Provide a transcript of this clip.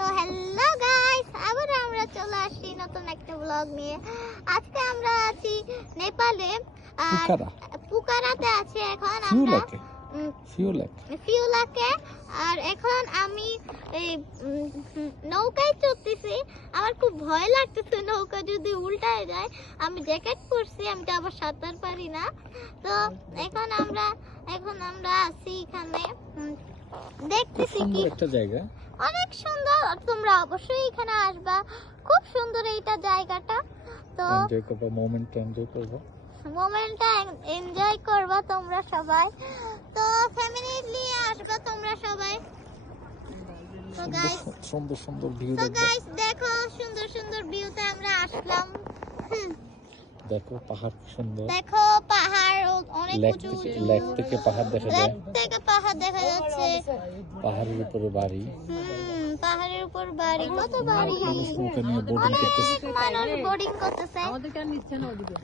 তো hello guys, আবার আমরা চলে আসছি নতুন একটা ব্লগ নিয়ে। আজকে আমরা আছি নেপালে, আর পুকারাতে আছি এখন আমরা ফিউলাকে। আর এখন আমি এই নৌকায় চড়তেছি। আমার খুব ভয় লাগতেছে নৌকা যদি উল্টায় যায়। আমি জ্যাকেট পরছি, আমি তো আবার সাঁতার পারি না। তো এখন আমরা আছি এখানে, দেখতেছি কি একটা জায়গা, অনেক সুন্দর। তোমরা অবশ্যই এখানে আসবা, খুব সুন্দর এইটা জায়গাটা। তো এনজয় করব, মোমেন্টটা এনজয় করবা তোমরা সবাই। তো ফ্যামিলি নিয়ে আসবা তোমরা সবাই। তো গাইস সুন্দর সুন্দর ভিউ দেখো সুন্দর সুন্দর ভিউতে আমরা আসলাম। দেখো পাহাড় সুন্দর, দেখো পাহাড় অনেক উঁচু, লেক থেকে পাহাড় দেখা যায়, যাচ্ছে। পাহাড়ের উপরে বাড়ি, পাহাড়ের উপর বাড়ি, কত বাড়ি, মানুষ নৌকা নিয়ে বোটিং করতেছে। মানুষ বোটিং করতেছে। আমাদের কেন নিচ্ছে না ওদিকে?